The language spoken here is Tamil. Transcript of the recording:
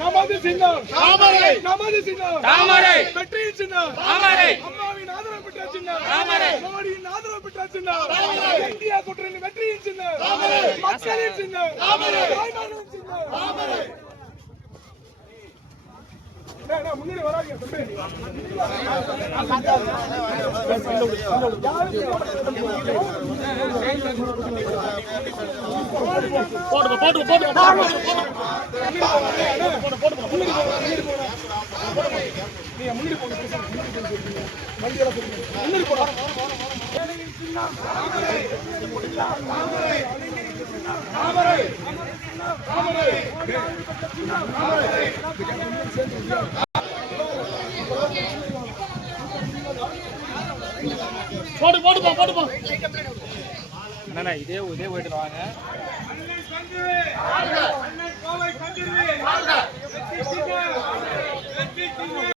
நமது சின்னம் தாமரை, நமது சின்னம் தாமரை, வெற்றியின் சின்னம் தாமரை, அம்மாவின் ஆதரவு பெற்ற சின்னம் தாமரை, மோடியின் ஆதரவு பெற்ற சின்னம் தாமரை, இந்தியா கூட்டணி வெற்றியின் சின்னம் தாமரை, மக்களின் சின்னம் தாமரை, தாய்மார்களின் சின்னம் தாமரை. முன்னாடி வராங்க போடுப்பா இதே போயிட்டு வாங்க.